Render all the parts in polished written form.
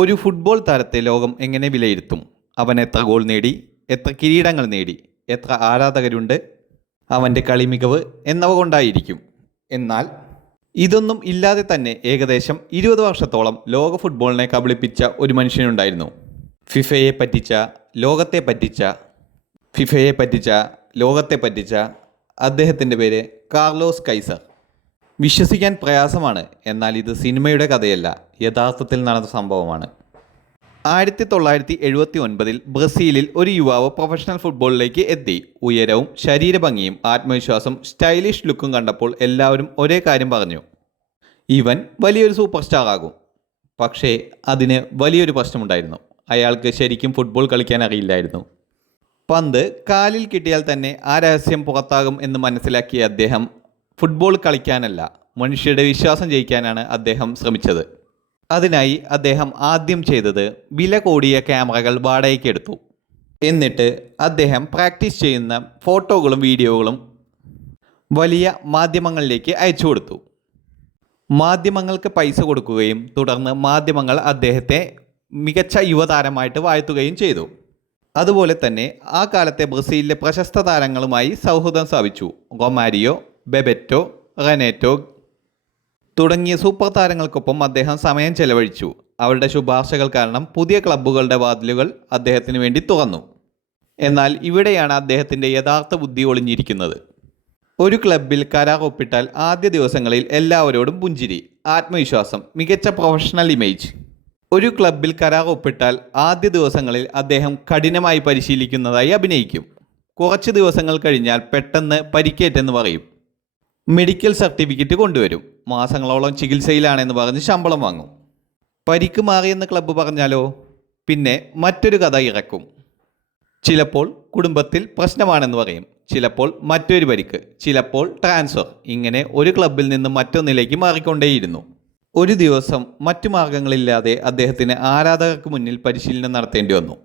ഒരു ഫുട്ബോൾ താരത്തെ ലോകം എങ്ങനെ വിലയിരുത്തും? അവൻ എത്ര ഗോൾ നേടി, എത്ര കിരീടങ്ങൾ നേടി, എത്ര ആരാധകരുണ്ട്, അവൻ്റെ കളി മികവ് എന്നവ കൊണ്ടായിരിക്കും. എന്നാൽ ഇതൊന്നും ഇല്ലാതെ തന്നെ ഏകദേശം 20 വർഷത്തോളം ലോക ഫുട്ബോളിനെ കബളിപ്പിച്ച ഒരു മനുഷ്യനുണ്ടായിരുന്നു. ഫിഫയെ പറ്റിച്ച, ലോകത്തെ പറ്റിച്ച അദ്ദേഹത്തിൻ്റെ പേര് കാർലോസ് കൈസർ. വിശ്വസിക്കാൻ പ്രയാസമാണ്, എന്നാൽ ഇത് സിനിമയുടെ കഥയല്ല, യഥാർത്ഥത്തിൽ നടന്ന സംഭവമാണ്. 1979 ബ്രസീലിൽ ഒരു യുവാവ് പ്രൊഫഷണൽ ഫുട്ബോളിലേക്ക് എത്തി. ഉയരവും ശരീരഭംഗിയും ആത്മവിശ്വാസം സ്റ്റൈലിഷ് ലുക്കും കണ്ടപ്പോൾ എല്ലാവരും ഒരേ കാര്യം പറഞ്ഞു: ഇവൻ വലിയൊരു സൂപ്പർ സ്റ്റാർ ആകും. പക്ഷേ അതിന് വലിയൊരു പ്രശ്നമുണ്ടായിരുന്നു. അയാൾക്ക് ശരിക്കും ഫുട്ബോൾ കളിക്കാൻ അറിയില്ലായിരുന്നു. പന്ത് കാലിൽ കിട്ടിയാൽ തന്നെ ആ രഹസ്യം പുറത്താകും എന്ന് മനസ്സിലാക്കിയ അദ്ദേഹം ഫുട്ബോൾ കളിക്കാനല്ല, മനുഷ്യരുടെ വിശ്വാസം ജയിക്കാനാണ് അദ്ദേഹം ശ്രമിച്ചത്. അതിനായി അദ്ദേഹം ആദ്യം ചെയ്തത് വില കൂടിയ ക്യാമറകൾ വാടകയ്ക്കെടുത്തു. എന്നിട്ട് അദ്ദേഹം പ്രാക്ടീസ് ചെയ്യുന്ന ഫോട്ടോകളും വീഡിയോകളും വലിയ മാധ്യമങ്ങളിലേക്ക് അയച്ചു കൊടുത്തു. മാധ്യമങ്ങൾക്ക് പൈസ കൊടുക്കുകയും തുടർന്ന് മാധ്യമങ്ങൾ അദ്ദേഹത്തെ മികച്ച യുവതാരമായിട്ട് വാഴ്ത്തുകയും ചെയ്തു. അതുപോലെ തന്നെ ആ കാലത്തെ ബ്രസീലിലെ പ്രശസ്ത താരങ്ങളുമായി സൗഹൃദം സ്ഥാപിച്ചു. റൊമാരിയോ, ബെബെറ്റോ, റെനേറ്റോ തുടങ്ങിയ സൂപ്പർ താരങ്ങൾക്കൊപ്പം അദ്ദേഹം സമയം ചെലവഴിച്ചു. അവരുടെ ശുപാർശകൾ കാരണം പുതിയ ക്ലബ്ബുകളുടെ വാതിലുകൾ അദ്ദേഹത്തിന് വേണ്ടി തുറന്നു. എന്നാൽ ഇവിടെയാണ് അദ്ദേഹത്തിൻ്റെ യഥാർത്ഥ ബുദ്ധി ഒളിഞ്ഞിരിക്കുന്നത്. ഒരു ക്ലബ്ബിൽ കരാർ ഒപ്പിട്ടാൽ ആദ്യ ദിവസങ്ങളിൽ എല്ലാവരോടും പുഞ്ചിരി, ആത്മവിശ്വാസം, മികച്ച പ്രൊഫഷണൽ ഇമേജ്. ഒരു ക്ലബ്ബിൽ കരാർ ഒപ്പിട്ടാൽ ആദ്യ ദിവസങ്ങളിൽ അദ്ദേഹം കഠിനമായി പരിശീലിക്കുന്നതായി അഭിനയിക്കും. കുറച്ച് ദിവസങ്ങൾ കഴിഞ്ഞാൽ പെട്ടെന്ന് പരിക്കേറ്റെന്ന് പറയും. മെഡിക്കൽ സർട്ടിഫിക്കറ്റ് കൊണ്ടുവരും. മാസങ്ങളോളം ചികിത്സയിലാണെന്ന് പറഞ്ഞ് ശമ്പളം വാങ്ങും. പരിക്ക് മാറിയെന്ന് ക്ലബ്ബ് പറഞ്ഞാലോ പിന്നെ മറ്റൊരു കഥ ഇറക്കും. ചിലപ്പോൾ കുടുംബത്തിൽ പ്രശ്നമാണെന്ന് പറയും, ചിലപ്പോൾ മറ്റൊരു പരിക്ക്, ചിലപ്പോൾ ട്രാൻസ്ഫർ. ഇങ്ങനെ ഒരു ക്ലബ്ബിൽ നിന്ന് മറ്റൊന്നിലേക്ക് മാറിക്കൊണ്ടേയിരുന്നു. ഒരു ദിവസം മറ്റു മാർഗങ്ങളില്ലാതെ അദ്ദേഹത്തിന് ആരാധകർക്ക് മുന്നിൽ പരിശീലനം നടത്തേണ്ടി വന്നു.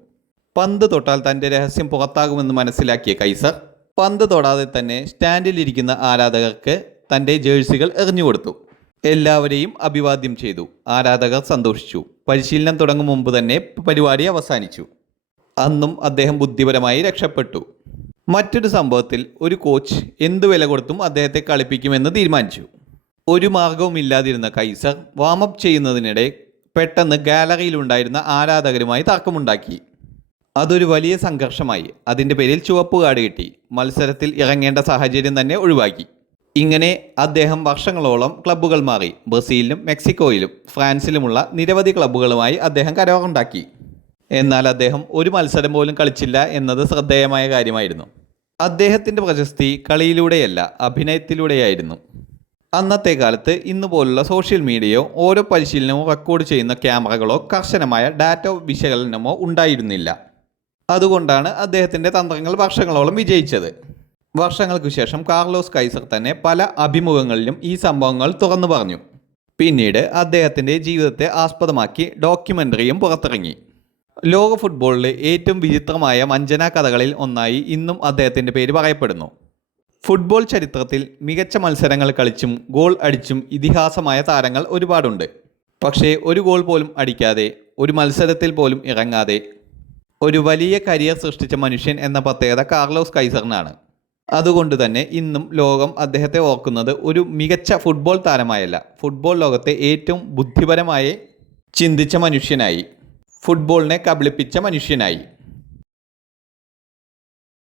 പന്ത് തൊട്ടാൽ തൻ്റെ രഹസ്യം പുറത്താകുമെന്ന് മനസ്സിലാക്കിയ കൈസർ പന്ത് തൊടാതെ തന്നെ സ്റ്റാൻഡിലിരിക്കുന്ന ആരാധകർക്ക് തൻ്റെ ജേഴ്സികൾ എറിഞ്ഞുകൊടുത്തു. എല്ലാവരെയും അഭിവാദ്യം ചെയ്തു. ആരാധകർ സന്തോഷിച്ചു. പരിശീലനം തുടങ്ങും മുമ്പ് തന്നെ പരിപാടി അവസാനിച്ചു. അന്നും അദ്ദേഹം ബുദ്ധിപരമായി രക്ഷപ്പെട്ടു. മറ്റൊരു സംഭവത്തിൽ ഒരു കോച്ച് എന്തു വില കൊടുത്തും അദ്ദേഹത്തെ കളിപ്പിക്കുമെന്ന് തീരുമാനിച്ചു. ഒരു മാർഗവും ഇല്ലാതിരുന്ന കൈസർ വാമപ്പ് ചെയ്യുന്നതിനിടെ പെട്ടെന്ന് ഗാലറിയിലുണ്ടായിരുന്ന ആരാധകരുമായി തർക്കമുണ്ടാക്കി. അതൊരു വലിയ സംഘർഷമായി. അതിൻ്റെ പേരിൽ ചുവപ്പ് കാർഡ് കിട്ടി. മത്സരത്തിൽ ഇറങ്ങേണ്ട സാഹചര്യം തന്നെ ഒഴിവാക്കി. ഇങ്ങനെ അദ്ദേഹം വർഷങ്ങളോളം ക്ലബ്ബുകൾ മാറി. ബ്രസീലിലും മെക്സിക്കോയിലും ഫ്രാൻസിലുമുള്ള നിരവധി ക്ലബ്ബുകളുമായി അദ്ദേഹം കരാറുണ്ടാക്കി. എന്നാൽ അദ്ദേഹം ഒരു മത്സരം പോലും കളിച്ചില്ല എന്നത് ശ്രദ്ധേയമായ കാര്യമായിരുന്നു. അദ്ദേഹത്തിൻ്റെ പ്രശസ്തി കളിയിലൂടെയല്ല, അഭിനയത്തിലൂടെയായിരുന്നു. അന്നത്തെ കാലത്ത് ഇന്ന് പോലുള്ള സോഷ്യൽ മീഡിയയോ ഓരോ പരിശീലനമോ റെക്കോർഡ് ചെയ്യുന്ന ക്യാമറകളോ കർശനമായ ഡാറ്റ വിശകലനമോ ഉണ്ടായിരുന്നില്ല. അതുകൊണ്ടാണ് അദ്ദേഹത്തിൻ്റെ തന്ത്രങ്ങൾ വർഷങ്ങളോളം വിജയിച്ചത്. വർഷങ്ങൾക്ക് ശേഷം കാർലോസ് കൈസർ തന്നെ പല അഭിമുഖങ്ങളിലും ഈ സംഭവങ്ങൾ തുറന്നു പറഞ്ഞു. പിന്നീട് അദ്ദേഹത്തിൻ്റെ ജീവിതത്തെ ആസ്പദമാക്കി ഡോക്യുമെൻ്ററിയും പുറത്തിറങ്ങി. ലോക ഫുട്ബോളിലെ ഏറ്റവും വിചിത്രമായ വഞ്ചനാ കഥകളിൽ ഒന്നായി ഇന്നും അദ്ദേഹത്തിൻ്റെ പേര് പറയപ്പെടുന്നു. ഫുട്ബോൾ ചരിത്രത്തിൽ മികച്ച മത്സരങ്ങൾ കളിച്ചും ഗോൾ അടിച്ചും ഇതിഹാസമായ താരങ്ങൾ ഒരുപാടുണ്ട്. പക്ഷേ ഒരു ഗോൾ പോലും അടിക്കാതെ, ഒരു മത്സരത്തിൽ പോലും ഇറങ്ങാതെ ഒരു വലിയ കരിയർ സൃഷ്ടിച്ച മനുഷ്യൻ എന്ന പ്രത്യേകത കാർലോസ് കൈസറിനാണ്. അതുകൊണ്ട് തന്നെ ഇന്നും ലോകം അദ്ദേഹത്തെ ഓർക്കുന്നത് ഒരു മികച്ച ഫുട്ബോൾ താരമായല്ല, ഫുട്ബോൾ ലോകത്തെ ഏറ്റവും ബുദ്ധിപരമായി ചിന്തിച്ച മനുഷ്യനായി, ഫുട്ബോളിനെ കബളിപ്പിച്ച മനുഷ്യനായി.